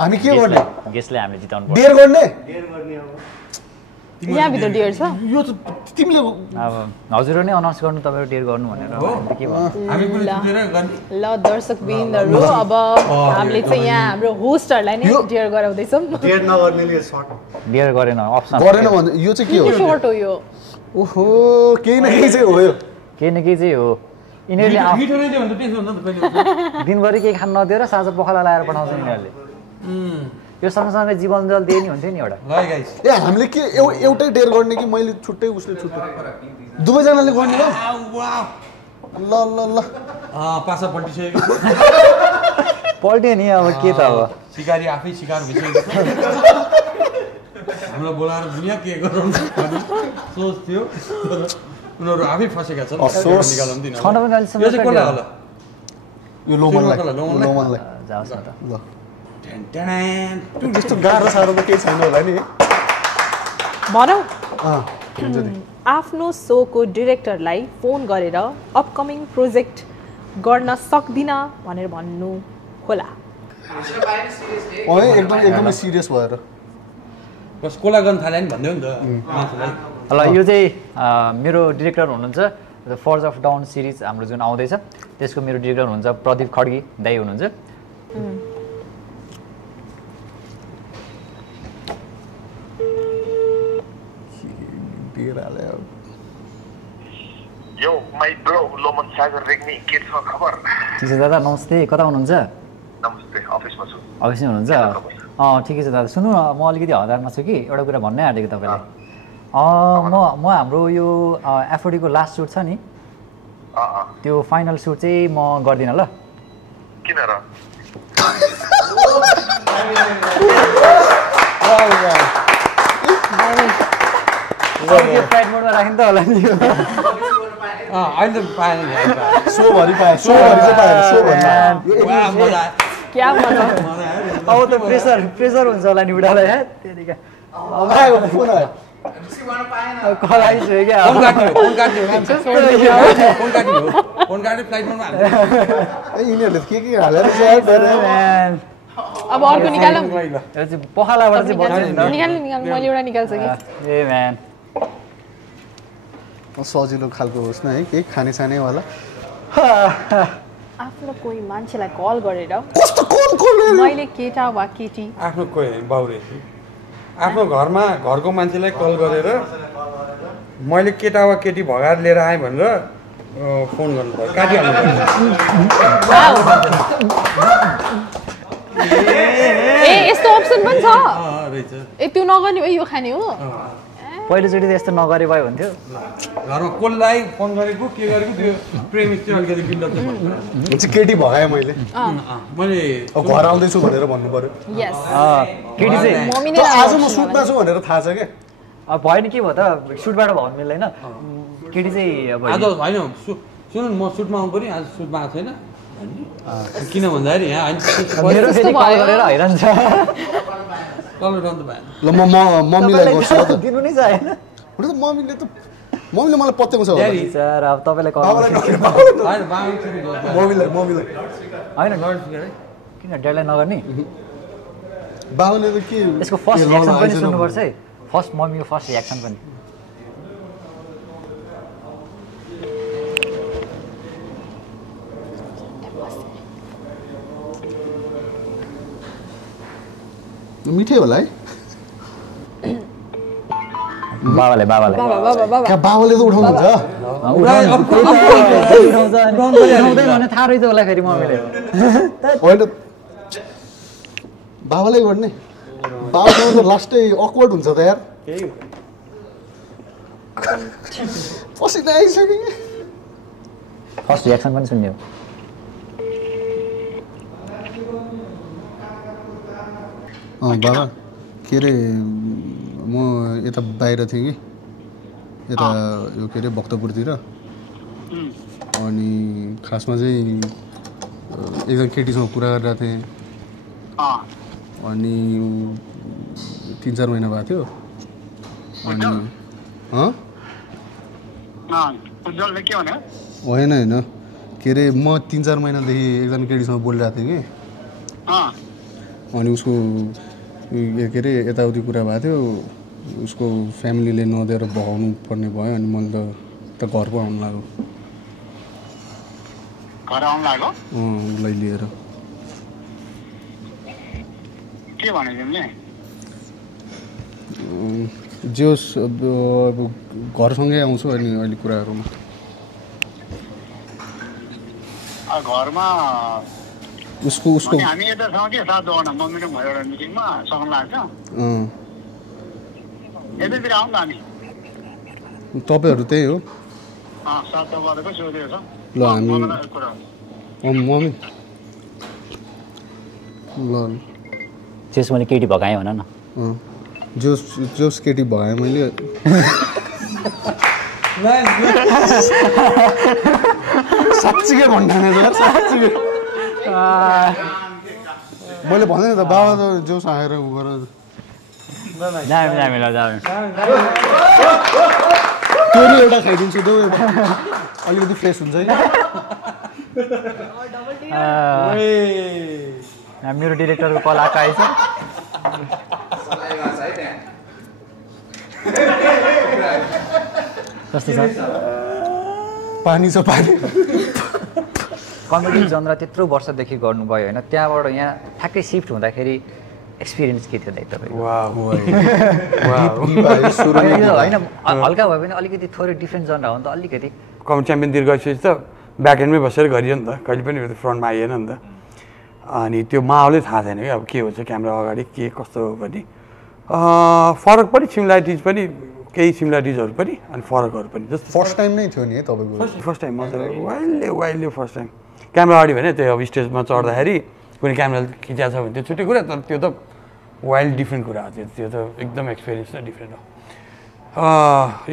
हामी के गर्ने गेस्टले हामीले जिताउनु पर्छ डेयर गर्ने यहाँभित्र डियर छ यो त तिमीले अब हजुरले नै अनाउन्स गर्नु तपाईँहरू डेयर गर्नु भनेर अन्त के भन्नु हामी पनि छुटेर गर्ने ल दर्शक बिन्दहरू अब हामीले चाहिँ यहाँ हाम्रो होस्टहरूलाई नै डियर गराउँदैछौँ डेयर नगर्नेले सर्ट डेयर गरेन अप्सन गरेन भने यो चाहिँ के हो सर्ट हो यो ओहो केही न केही चाहिँ हो यो केही न केही चाहिँ हो यिनीहरूले मिठो नै दियो भने त टेन्सन हुन्छ नि त कहिले दिनभरि केही खान नदिएर साँझ पखाला लगाएर पठाउँछ यिनीहरूले यो सँगसँगै जीवन जल दिए नि हुन्थ्यो नि एउटा ल गाइस ए हामीले के एउटै डेयर गर्ने कि मैले छुट्टै उसले छुट्टै दुवैजनाले गर्ने ल ल ल ल पासा पल्टिसकेको छ पल्ट्यो नि अब के त अब शिकारी आफै शिकार भइसकेको छ हामीलाई बोलाएर दुनियाँ के गराउँछ भन्ने सोच थियो उनीहरू आफै फसेका छन् निकाल्नु दिन छन पनि अहिलेसम्म यो चाहिँ कसलाई होला यो लोमनलाई लोमनलाई? लोमनलाई जाओस् न त ल त्यस्तो गाह्रो साह्रो त केही छैन होला नि भनौँ हुन्छ नि आफ्नो सोको डिरेक्टरलाई फोन गरेर अपकमिङ प्रोजेक्ट गर्न सक्दिनँ भनेर भन्नु होला एकदमै सिरियस भएर बस कोला गर्न थाले नि भन्दै हो नि त मान्छेलाई ल यो चाहिँ मेरो डिरेक्टर हुनुहुन्छ द फर्ज अफ डाउन सिरिज हाम्रो जुन आउँदैछ त्यसको मेरो डिरेक्टर हुनुहुन्छ प्रदीप खड्गी दाइ हुनुहुन्छ यो माई ब्रो लोमन सागर रेग्मी के छ खबर ठिक छ दादा नमस्ते कता हुनुहुन्छ नमस्ते अफिसमा छु अफिसमै हुनुहुन्छ ठिकै छ दादा सुन्नु न म अलिकति हतारमा छु कि एउटा कुरा भन्नै आँटेको तपाईँलाई म हाम्रो यो एफओडीको लास्ट सुट छ नि त्यो फाइनल सुट चाहिँ म गर्दिनँ ल किन र फ्लाइट मोडमा राखिन्छ होला नि अहिले त पाएन नि सोभरि पाएँ सोभरि चाहिँ पाएँ सोभरि क्या मजा अब त प्रेसर हुन्छ होला नि बुढालाई त्यतिका आयो फोन आयो कलाइसक्यो क्या फोन काट्यो फ्लाइट मोडमा हाल्नु यिनीहरूले के हालेर चाहिँ अब अर्को निकालौँ पखालाबाट चाहिँ बच्छ नि निकाल्नु मैले एउटा निकाल्छु कि ए म्यान सजिलो खालको होस् न है केही खानेसानेवाला आफ्नो कोही मान्छेलाई कल गरेर कस्तो कल मैले केटा वा केटी आफ्नो कोही बाउरे आफ्नो घरमा घरको मान्छेलाई कल गरेर मैले केटा वा केटी भगाएर लिएर आएँ भनेर फोन गर्नु पर्यो काटिहाल्नु ए यस्तो अप्सन पनि छ रहेछ ए त्यो नगर्ने भयो यो खाने हो पहिलोचोटि त यस्तो नगरे भयो हुन्थ्यो घरमा कसलाई फोन गरेको के गरेको त्यो प्रेमिस चाहिँ अलिकति बिल्डअप चाहिँ केटी भगाएँ मैले मैले अब घर आउँदैछु भनेर भन्नु पर्यो यस केटी चाहिँ मम्मी तर आज म सुटमा छु भनेर थाहा छ क्या अब भयो नि के भयो त सुटबाट भन्नु मिल्दैन केटी चाहिँ अब आज होइन सुन म सुटमा आउनु पर्यो आज सुटमा आएको छैन किन भन्दाखेरि यहाँ मेरो फेरि कल गरेर हैरान छ कल उठाउनु त भएन ल म मम्मीलाई गर्छु ल त दिनु नै छैन हुन त मम्मीले मलाई पत्याउँछ होला सर अब तपाईँलाई कल होइन मम्मीलाई होइन किन ड्याडलाई नगर्ने बाबुले त के यसको फर्स्ट रियाक्सन पनि सुन्नुपर्छ है फर्स्ट मम्मीको फर्स्ट रियाक्सन पनि मिठै होला है बाबाले बाबाले त उठाउनुहुन्छ भने थाहा रहेछ होला फेरि मम्मीले होइन बाबालाई गर्ने बाबासँग त लास्टै अक्वर्ड हुन्छ त यार पसिना आइसक्यो कि फर्स्ट रियाक्सन पनि सुन्ने हो बाबा के अरे म यता बाहिर थिएँ कि यता यो के अरे भक्तपुरतिर अनि खासमा चाहिँ एकजना केटीसँग कुरा गरिरहेको थिएँ अनि 3-4 महिना भएको थियो अनि होइन के अरे म 3-4 महिनादेखि एकजना केटीसँग बोलिरहेको थिएँ कि अनि उसको के अरे यताउति कुरा भएको थियो उसको फ्यामिलीले नदिएर भगाउनु पर्ने भयो अनि मैले त घर पो आउनु लाग्यो उसलाई लिएर के भने तिमीले जे होस् अब घरसँगै आउँछु अनि अहिले कुराहरूमा घरमा उसको हामी यता छौँ कि 7 जना मम्मी र म एउटा मिटिङमा सँग लाग्छ यतातिर आउँ न हामी तपाईँहरू त्यही हो 7 बजेको सोधेको छ ल हामी मम्मी ल जेस मैले केटी भगाएँ भन न जोस केटी भगाएँ मैले साँच्चीकै भन्ठाने त साँच्चीकै मैले भने त बाबा त जोस आएर उ गरेर त्यो नि एउटा खाइदिन्छु देऊ अलिकति फ्रेस हुन्छ है मेरो डिरेक्टरको कल आएको आएछ कस्तो छ पानी छ पानी कमेडी जनरा त्यत्रो वर्षदेखि गर्नुभयो होइन त्यहाँबाट यहाँ ठ्याक्कै सिफ्ट हुँदाखेरि एक्सपिरियन्स के थियो दाइ तपाईँको होइन हल्का भयो भने अलिकति थोरै डिफ्रेन्ट जनरा हो नि त अलिकति कमेडी च्याम्पियनतिर गएपछि त ब्याक एन्डमै बसेर गरियो नि त कहिले पनि फ्रन्टमा आइएन नि त अनि त्यो माहौलै थाहा छैन कि अब के हुन्छ क्यामेरा अगाडि के कस्तो हो भने फरक पनि सिमिल्यारिटिज पनि केही सिमिल्यारिटिजहरू पनि अनि फरकहरू पनि जस्तो फर्स्ट टाइम नै थियो नि है तपाईँको फर्स्ट टाइम मजाले वाइल्डले फर्स्ट टाइम क्यामेरा अगाडि भने त्यो अब स्टेजमा चढ्दाखेरि कुनै क्यामेरा खिच्या छ भने त्यो छुट्टै कुरा तर त्यो त वाइल्ड डिफ्रेन्ट कुरा हो त्यो त एकदम एक्सपिरियन्स नै डिफ्रेन्ट हो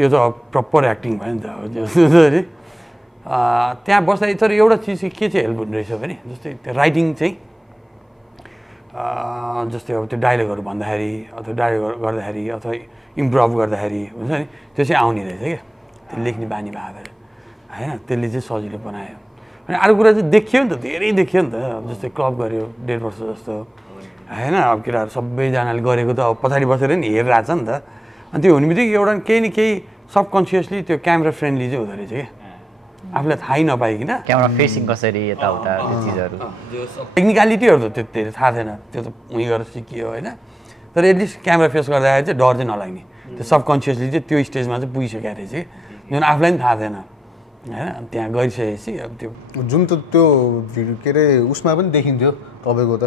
यो त प्रपर एक्टिङ भयो नि त अब अरे त्यहाँ बस्दाखेरि तर एउटा चिज के चाहिँ हेल्प हुने रहेछ भने जस्तै त्यो राइटिङ चाहिँ जस्तै अब त्यो डायलगहरू भन्दाखेरि अथवा डायलग गर्दाखेरि अथवा इम्प्रुभ गर्दाखेरि हुन्छ नि त्यो चाहिँ आउने रहेछ क्या त्यो लेख्ने बानी भएर होइन त्यसले चाहिँ सजिलो बनायो अनि अर्को कुरा चाहिँ देखियो नि त धेरै देखियो नि त जस्तै क्लब गऱ्यो 1.5 वर्ष जस्तो होइन अब केटाहरू सबैजनाले गरेको त अब पछाडि बसेर नि हेरिरहेको छ नि त अनि त्यो हुने बित्तिकै एउटा केही न केही सबकन्सियसली त्यो क्यामेरा फ्रेन्डली चाहिँ हुँदो रहेछ क्या आफूलाई थाहै नपाइकन क्यामेरा फेसिङ कसरी यताउता त्यो चिजहरू टेक्निकलिटीहरू त त्यो थाहा छैन त्यो त उहीँ गरेर सिकियो होइन तर एटलिस्ट क्यामेरा फेस गर्दाखेरि चाहिँ डर चाहिँ नलाग्ने त्यो सबकन्सियसली चाहिँ त्यो स्टेजमा चाहिँ पुगिसकेको रहेछ कि जुन आफूलाई पनि थाहा थिएन होइन त्यहाँ गइसकेपछि अब त्यो जुन त त्यो के अरे उसमा पनि देखिन्थ्यो तपाईँको त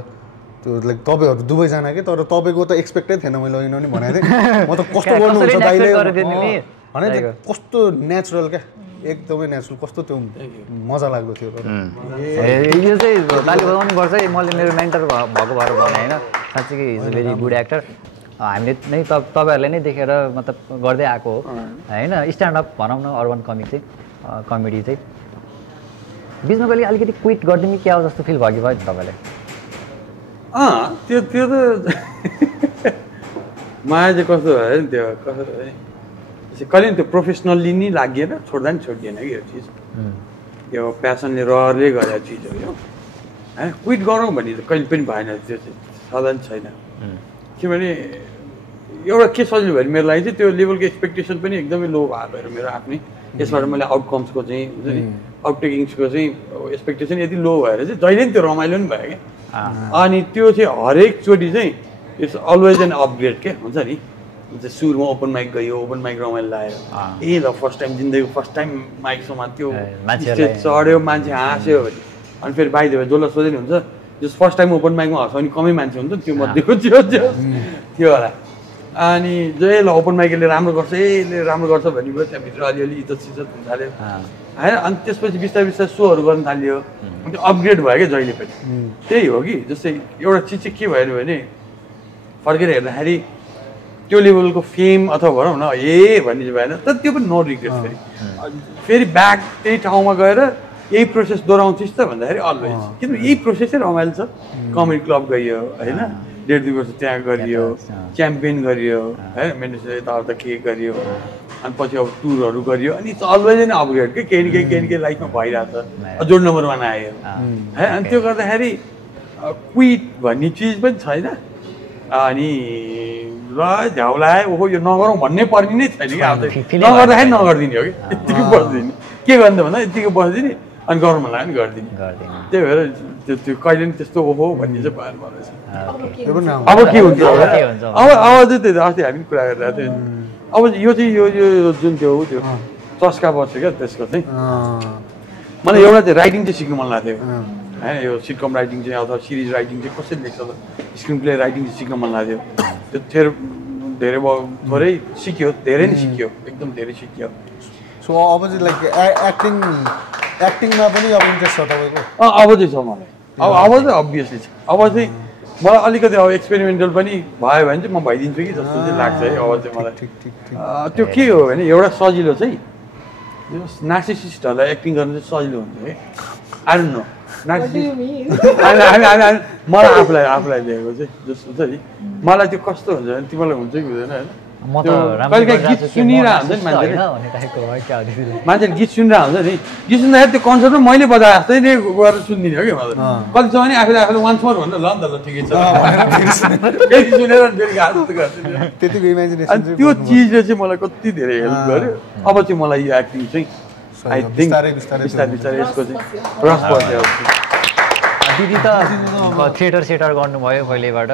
त्यो लाइक तपाईँहरू दुवैजना के तर तपाईँको त एक्सपेक्टै थिएन मैले अघि पनि भनेको थिएँ म त कस्तो गर्नुहुन्छ दाइले होइन कस्तो नेचुरल क्या एकदमै नेचुरल कस्तो त्यो मजा लाग्दो थियो यो चाहिँ ताली बजाउनु पर्छ है मैले मेरो मेन्टर भएको भएर भने होइन साँच्चीकै इज भेरी गुड एक्टर हामीले नै तपाईँहरूले नै देखेर मतलब गर्दै आएको हो होइन स्ट्यान्डअप भनौँ न अर्बन कमिक चाहिँ कमेडी चाहिँ बिचमा कहिले अलिकति क्विट गरिदिने क्या हो जस्तो फिल भयो कि भयो तपाईँलाई त्यो त्यो त माया चाहिँ कस्तो भयो नि त्यो कस्तो कहिले नि त्यो प्रोफेसनल्ली नै लागेन छोड्दा नि छोडिएन कि यो चिज यो प्यासनले रहरले गरेको चिज हो यो होइन क्विट गरौँ भने त कहिले पनि भएन त्यो चाहिँ साधन छैन किनभने एउटा के सजिलो भयो मेरो लागि चाहिँ त्यो लेभलको एक्सपेक्टेसन पनि एकदमै लो भएको भएर मेरो आफ्नै यसबाट मैले आउटकम्सको चाहिँ हुन्छ नि आउटटेकिङ्सको चाहिँ एक्सपेक्टेसन यति लो भएर चाहिँ जहिले नि त्यो रमाइलो पनि भयो क्या अनि त्यो चाहिँ हरेकचोटि चाहिँ इट्स अलवेज एन अपग्रेड क्या हुन्छ नि सुरुमा ओपन माइक गयो ओपन माइक रमाइलो लाग्यो ए ल फर्स्ट टाइम जिन्दगी फर्स्ट टाइम माइकसम्म त्यो स्टेज चढ्यो मान्छे हाँस्यो भने अनि फेरि बाहिर भयो जसलाई सोधेन हुन्छ जस फर्स्ट टाइम ओपन माइकमा हँसाउने कमै मान्छे हुन्छ नि त्यो मध्येको थियो होला अनि जसले ओपन माइक यसले राम्रो गर्छ यसले राम्रो गर्छ भनेपछि त्यहाँभित्र अलिअलि इज्जत सिज्जत हुन थाल्यो होइन अनि त्यसपछि बिस्तारै बिस्तारै सोहरू गर्न थाल्यो त्यो अपग्रेड भयो क्या जहिले पनि त्यही हो कि जस्तै एउटा चिज चाहिँ के भयो भने फर्केर हेर्दाखेरि त्यो लेभलको फेम अथवा भनौँ न भन्ने चाहिँ भएन तर त्यो पनि नो रिग्रेट फेरि ब्याक त्यही ठाउँमा गएर यही प्रोसेस दोहोऱ्याउँछस् त भन्दाखेरि अलवेज किनभने यही प्रोसेसै रमाइलो छ कमेडी क्लब गइयो होइन 1.5-2 वर्ष त्यहाँ गरियो च्याम्पियन गरियो होइन मेन्टेस यताउता के गरियो अनि पछि अब टुरहरू गरियो अनि अलवेज नै अपग्रेड के केही न केही लाइफमा भइरहेछ जोड नम्बर 1 आयो है अनि त्यो गर्दाखेरि क्विट भन्ने चिज पनि छैन अनि ल झ्याउलाए ओहो यो नगरौँ भन्ने पर्ने नै छैन कि नगर्दाखेरि नगरिदिने हो कि यत्तिकै बस्दिने के गर्नु भन्दा यत्तिकै बस्दिने अनि गरौँ भन्दा पनि गरिदिने त्यही भएर त्यो कहिले पनि त्यस्तो ओहो भन्ने चाहिँ भएर मलाई अब के हुन्छ अब चाहिँ त्यो अस्ति हामी कुरा गरिरहेको थियौँ अब यो चाहिँ यो जुन त्यो चस्का बस्यो क्या त्यसको चाहिँ मलाई एउटा चाहिँ राइटिङ चाहिँ सिक्नु मन लाग्थ्यो होइन यो सिटकम राइटिङ चाहिँ अथवा सिरिज राइटिङ चाहिँ कसरी लेख्छ त स्क्रिन प्ले राइटिङ चाहिँ सिक्न मन लाग्थ्यो त्यो धेरै थोरै सिक्यो धेरै नै सिक्यो एकदम धेरै सिक्यो सो अब चाहिँ लाइक एक्टिङमा पनि अब इन्ट्रेस्ट छ तपाईँको अब चाहिँ छ मलाई अब चाहिँ अभियसली छ अब चाहिँ मलाई अलिकति अब एक्सपेरिमेन्टल पनि भयो भने चाहिँ म भइदिन्छु कि जस्तो चाहिँ लाग्छ है अब चाहिँ मलाई त्यो के हो भने एउटा सजिलो चाहिँ नार्सिसिस्टहरूलाई एक्टिङ गर्नु चाहिँ सजिलो हुन्छ है आई डोन्ट नो मलाई आफूलाई दिएको चाहिँ जस्तो छ नि मलाई त्यो कस्तो हुन्छ भने तिमीलाई हुन्छ कि हुँदैन होइन कहिले गीत सुनिरहेको हुन्छ नि मान्छेले गीत सुनिरहेको हुन्छ नि गीत सुन्दाखेरि त्यो कन्सर्टमा मैले बजाए जस्तै नै गएर सुनिदिने हो कि मलाई कति छ भने आफूले वान्स मोर भन्दा ल नि त ल ठिकै छ सुनेर त्यतिको इमेजिनेसन त्यो चिजले चाहिँ मलाई कति धेरै हेल्प गर्यो अब चाहिँ मलाई यो एक्टिङ चाहिँ आई थिङ्क बिस्तारै यसको चाहिँ रस पर्छ दिदी त थिएटर सेटर गर्नुभयो पहिलेबाट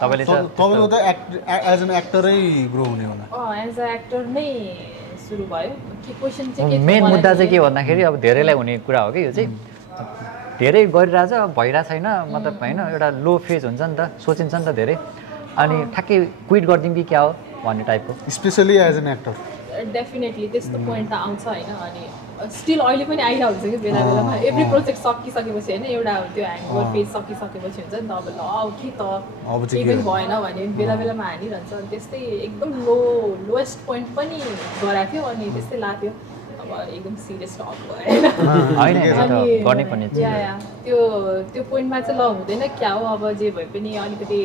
तपाईँले तपाईँको त एज एन एक्टरै ग्रो हुने होला एज अ एक्टर नै सुरु भयो के क्वेशन चाहिँ मेन मुद्दा चाहिँ के भन्दाखेरि अब धेरैलाई हुने कुरा हो कि यो चाहिँ धेरै गरिरहेछ भइरहेको छैन मतलब होइन एउटा लो फेज हुन्छ नि त सोचिन्छ नि त धेरै अनि ठ्याक्कै क्विट गरिदिउँ कि क्या हो भन्ने टाइपको specially as an actor definitely त्यस्तो पोइन्ट त आउँछ होइन अनि स्टिल अहिले पनि आइरहेको हुन्छ कि बेला बेलामा एभ्री प्रोजेक्ट सकिसकेपछि होइन एउटा त्यो ह्याङ्गओभर फेज सकिसकेपछि हुन्छ नि त अब ल के त केही पनि भएन भने बेला बेलामा हानिरहन्छ अनि त्यस्तै एकदम लोएस्ट पोइन्ट पनि गराएको थियो अनि त्यस्तै लाग्थ्यो अब एकदम सिरियस टक भयो होइन त्यो पोइन्टमा चाहिँ ल हुँदैन क्या हो अब जे भए पनि अलिकति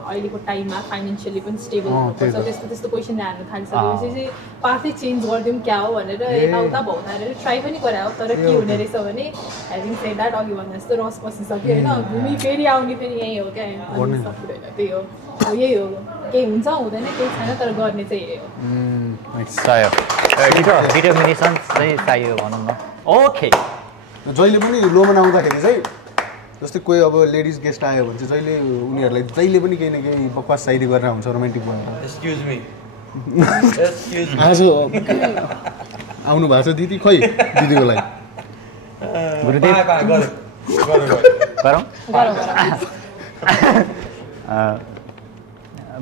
अहिलेको टाइममा फाइनेन्सियली पनि स्टेबल हुनुपर्छ त्यस्तो क्वेसन हाल्नु थालिसकेपछि चाहिँ पाथै चेन्ज गरिदिउँ क्या हो भनेर यताउता भौतारेर ट्राई पनि गरायो तर के हुने रहेछ भने ह्याभिङ सेड द्याट अघि भन्दा जस्तो रस पसिसक्यो होइन घुमी फेरि आउने पनि यही हो क्या सक्दैन त्यही हो यही हो केही हुन्छ हुँदैन केही छैन तर गर्ने चाहिँ यही हो डिटर्मिनेसन चाहिँ चाहियो भनौँ न ओके जहिले पनि लोमन आउँदाखेरि चाहिँ जस्तै कोही अब लेडिज गेस्ट आयो भने चाहिँ जहिले उनीहरूलाई जहिले पनि केही न केही बकवास साइडी गरेर हुन्छ रोमान्टिक भएर एक्सक्युज मी आज आउनु भएको छ दिदी खै दिदीको लागि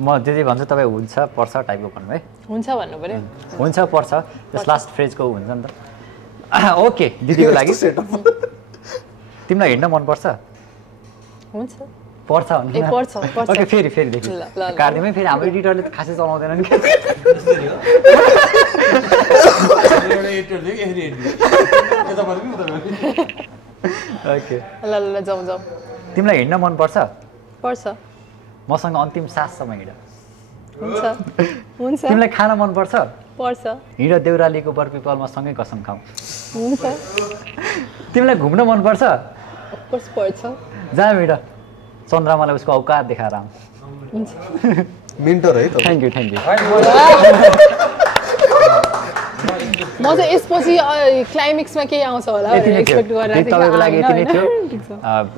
म दिदी भन्छु तपाईँ हुन्छ पर्छ टाइपको भन्नु है हुन्छ भन्नु पर्यो हुन्छ पर्छ जस लास्ट फ्रेजको हुन्छ नि त ओके दिदीको लागि तिमीलाई हिँड्न मनपर्छ हुन्छ पर्छ ओके फेरिदेखि काट्दैमै फेरि हाम्रो एडिटरले त खासै चलाउँदैन नि ओके ल जाउँ तिमीलाई हिँड्न मनपर्छ पर्छ मसँग अन्तिम साससम्म हिँड हुन्छ तिमीलाई खान मनपर्छ पर्छ हिँड देउरालीको बरपिपलमा सँगै कसम खाऊ हुन्छ तिमीलाई घुम्न मनपर्छ पर्छ जहाँ हिँड चन्द्रमालाई उसको औकात देखाएर आऊ हुन्छ मेन्टर है थ्याङ्क यू म चाहिँ यसपछि क्लाइमेक्समा केही आउँछ होला एक्सपेक्ट गरेर तपाईँको लागि यति नै थियो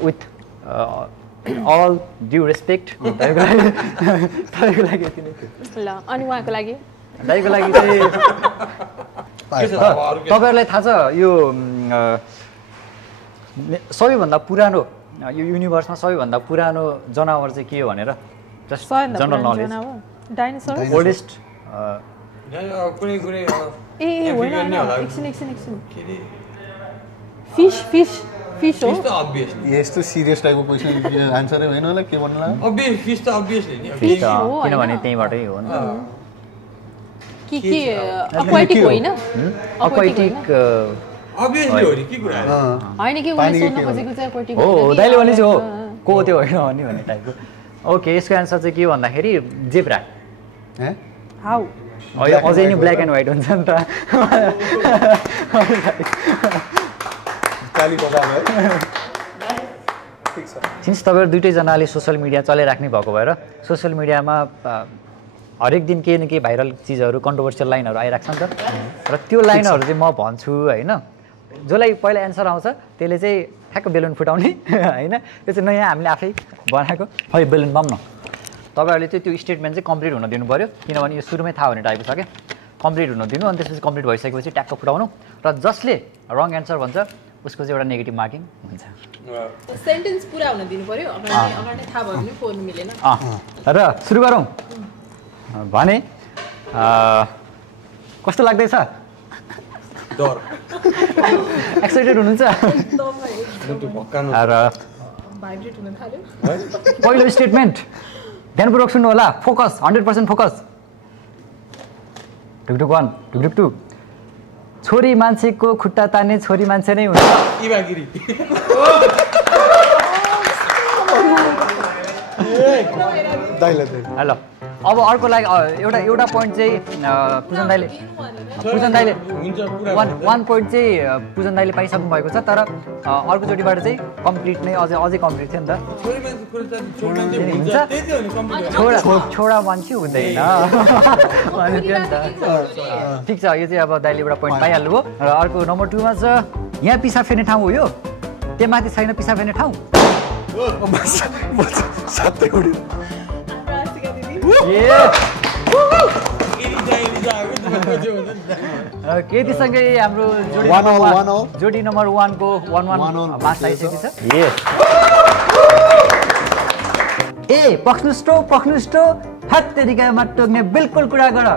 विथ अल ड्यु रेस्पेक्ट तपाईँको लागि यति नै थियो ल अनि उहाँको लागि दाइको लागि चाहिँ तपाईँहरूलाई थाहा छ यो सबैभन्दा पुरानो यो युनिभर्समा सबैभन्दा पुरानो जनावर चाहिँ के हो भनेर जस्ट सबैभन्दा जनरल पुरानो नलेज जनावर डाइनोसर ओल्डेस्ट कुनै कुनै ए होइन नै होला। एकछिन फिस हो त अब्भियसली यस्तो सिरियस टाइपको क्वेसन आन्सरै होइन होला के भन्नु लाग्यो अब्भियस फिस त अब्भियसली नि फिस हो किनभने त्यहीँबाटै हो नि के एक्वाटिक होइन एक्वाटिक अब्भियसली हो नि के कुरा होइन के उसले सोध्न खोजेको चाहिँ एक्वाटिक हो दाइले भने चाहिँ हो को त्यो होइन भने भन्ने टाइपको ओके यसको एन्सर चाहिँ के भन्दाखेरि जेब्रा हाउ अझै नै ब्ल्याक एन्ड व्हाइट हुन्छ नि त सिन्स तपाईँहरू दुइटैजनाले सोसियल मिडिया चलाइराख्ने भएको भएर सोसियल मिडियामा हरेक दिन केही न केही भाइरल चिजहरू कन्ट्रोभर्सियल लाइनहरू आइरहेको छ नि त र त्यो लाइनहरू चाहिँ म भन्छु होइन जसलाई पहिला एन्सर आउँछ त्यसले चाहिँ ठ्याक्क बेलुन फुटाउने होइन त्यो चाहिँ नयाँ हामीले आफै बनाएको है बेलुन बम न तपाईँहरूले चाहिँ त्यो स्टेटमेन्ट चाहिँ कम्प्लिट हुन दिनु पऱ्यो किनभने यो सुरुमै थाहा हुने टाइपको छ क्या कम्प्लिट हुन दिनु अनि त्यसपछि कम्प्लिट भइसकेपछि ट्याक्क फुटाउनु र जसले रङ एन्सर भन्छ उसको चाहिँ एउटा नेगेटिभ मार्किङ हुन्छ सेन्टेन्स पुरा हुन दिनु पर्यो अगाडि थाहा भयो भने फोन मिलेन र सुरु गरौँ भने कस्तो लाग्दैछ डर एक्साइटेड हुनुहुन्छ र भाइब्रेट हुन थाल्यो पहिलो स्टेटमेन्ट ध्यानपूर्वक सुन्नु होला फोकस 100% फोकस ढुकढुक 1 ढुकढुक 2 छोरी मान्छेको खुट्टा तान्ने छोरी मान्छे नै हुन्छ इबागिरी हेलो अब अर्को लागि एउटा पोइन्ट चाहिँ पुजन दाइले वान पोइन्ट चाहिँ पुजन दाइले पाइसक्नु भएको छ तर अर्कोचोटिबाट चाहिँ कम्प्लिट नै अझै कम्प्लिट थियो नि त छोरा मान्छे हुँदैन ठिक छ यो चाहिँ अब दाइले एउटा पोइन्ट पाइहाल्नु भयो र अर्को नम्बर 2 मा छ यहाँ पिसाब फेर्ने ठाउँ हो यो त्यो माथि छैन पिसाब फेर्ने ठाउँ केटीसँगै हाम्रो जोडी नम्बर 1 को 1-1 मार्क्स आइसकेको छ ए पक्नुस्टो फट तरिकामा टोक्ने बिल्कुल कुरा गर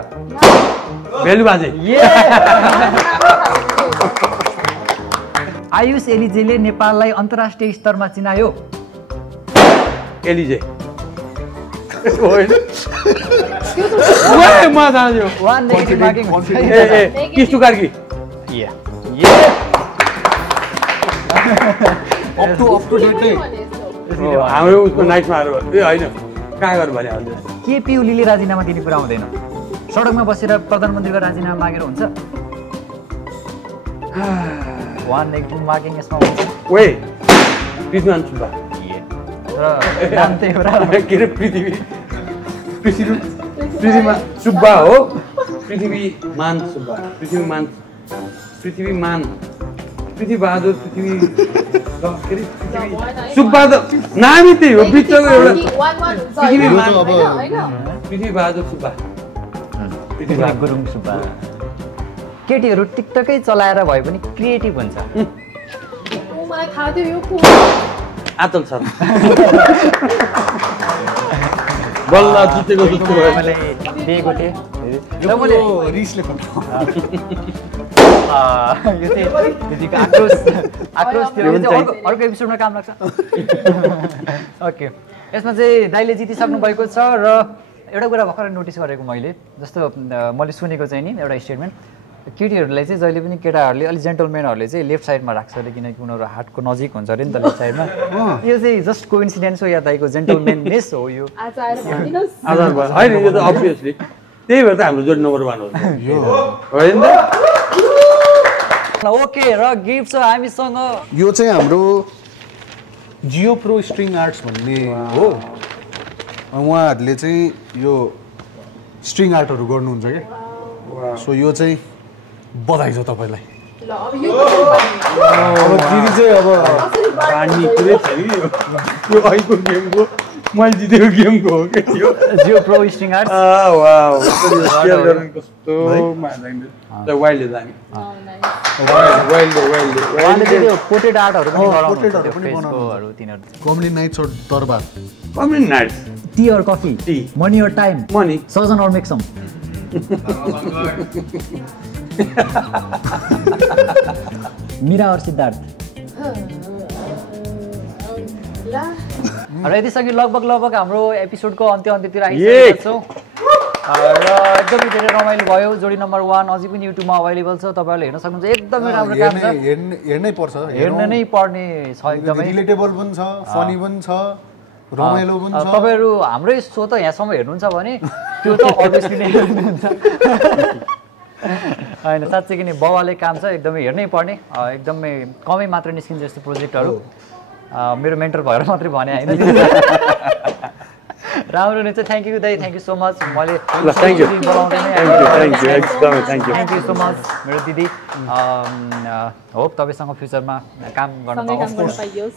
भेलु बाजे आयुष एलिजेले नेपाललाई अन्तर्राष्ट्रिय स्तरमा चिनायो एलिजे म जान्छु वान नेगेटिभ मार्किङ किस्तु कार्की अप टु डेट हाम्रो उसको नाइटमा ए होइन कहाँ गर्नु भने केपी ओलीले राजीनामा दिने कुरा हुँदैन सडकमा बसेर प्रधानमन्त्रीको राजीनामा मागेर हुन्छ वान नेगेटिभ मार्किङ यसमा हुन्छ ओए पृथ्वीमान सुब्बा र नाम त्यही हो के अरे पृथ्वीमान सुब्बा हो पृथ्वीमान सुब्बा पृथ्वीबहादुर सुब्बा त नामै त्यही हो बिचको एउटा पृथ्वीबहादुर सुब्बा गुरुङ सुब्बा केटीहरू टिकटकै चलाएर भए पनि क्रिएटिभ हुन्छ मलाई थाहा थियो यो आतल सर बल्ल जितेको जस्तो भयो मैले दिएको थिएँ रिसले यो चाहिँ दिदीको आक्रोश थियो अर्को एपिसोडमा काम लाग्छ ओके यसमा चाहिँ दाइले जितिसक्नु भएको छ र एउटा कुरा भर्खर नोटिस गरेको मैले जस्तो मैले सुनेको चाहिँ नि एउटा स्टेटमेन्ट केटीहरूलाई चाहिँ जहिले पनि केटाहरूले अलिक जेन्टलमेनहरूले चाहिँ लेफ्ट साइडमा राख्छ अरे किनकि उनीहरू हार्टको नजिक हुन्छ अरे नि त लेफ्ट साइडमा यो चाहिँ जस्ट कोइन्सिडेन्स हो या दाइको जेन्टलमेननेस हो यो होइन यो त अब्भियसली त्यही भएर त हाम्रो जोडी नम्बर 1 हो ओके र गिफ्ट छ हामीसँग यो चाहिँ हाम्रो जियो प्रो स्ट्रिङ आर्ट्स भन्ने हो उहाँहरूले चाहिँ यो स्ट्रिङ आर्टहरू गर्नुहुन्छ क्या सो यो चाहिँ बधाई छ तपाईँलाई अब दिदी चाहिँ अब पानी पुरै छ नि यो अहिलेको गेमको मैले जितेको गेमको हो क्या यो Jio pro string arts wow share गर्न कस्तो मजा लाग्यो वाइल्डले दामी वाइल्डले उहाँले चाहिँ त्यो पोर्ट्रेट आर्टहरू पनि गराउनुहुन्छ पोर्ट्रेटहरू त्यो पनि फेसबुकहरू तिनीहरू कमली नाइट्स और दरबार कमेन्ट नाइट्स टी और कफी Tea. मनी और टाइम मनी सजन और मेक्सम मीरा और सिद्धार्थ र यतिसँगै लगभग हाम्रो एपिसोडको अन्त्यतिर आइसकेका छौँ र एकदमै धेरै रमाइलो भयो जोडी नम्बर 1 अझै पनि युट्युबमा अभाइलेबल छ तपाईँहरूले हेर्न सक्नुहुन्छ एकदमै राम्रो काम छ हेर्नै पर्छ हेर्न नै पर्ने छ एकदमै रिलेटेबल पनि छ फनी पनि छ रमाइलो पनि छ तपाईँहरू हाम्रै सो त यहाँसम्म हेर्नुहुन्छ भने त्यो त अभियसली नै हेर्नुहुन्छ होइन साँच्चै किन बाउले काम छ एकदमै हेर्नै पर्ने एकदमै कमै मात्र निस्किन्छ यस्तो प्रोजेक्टहरू मेरो मेन्टर भएर मात्रै भने होइन राम्रो नै छ थ्याङ्क यू दाइ थ्याङ्क यू सो मच मैले thank you thank you so much मेरो दिदी होप तपाईँसँग फ्युचरमा काम गर्न पाउँछु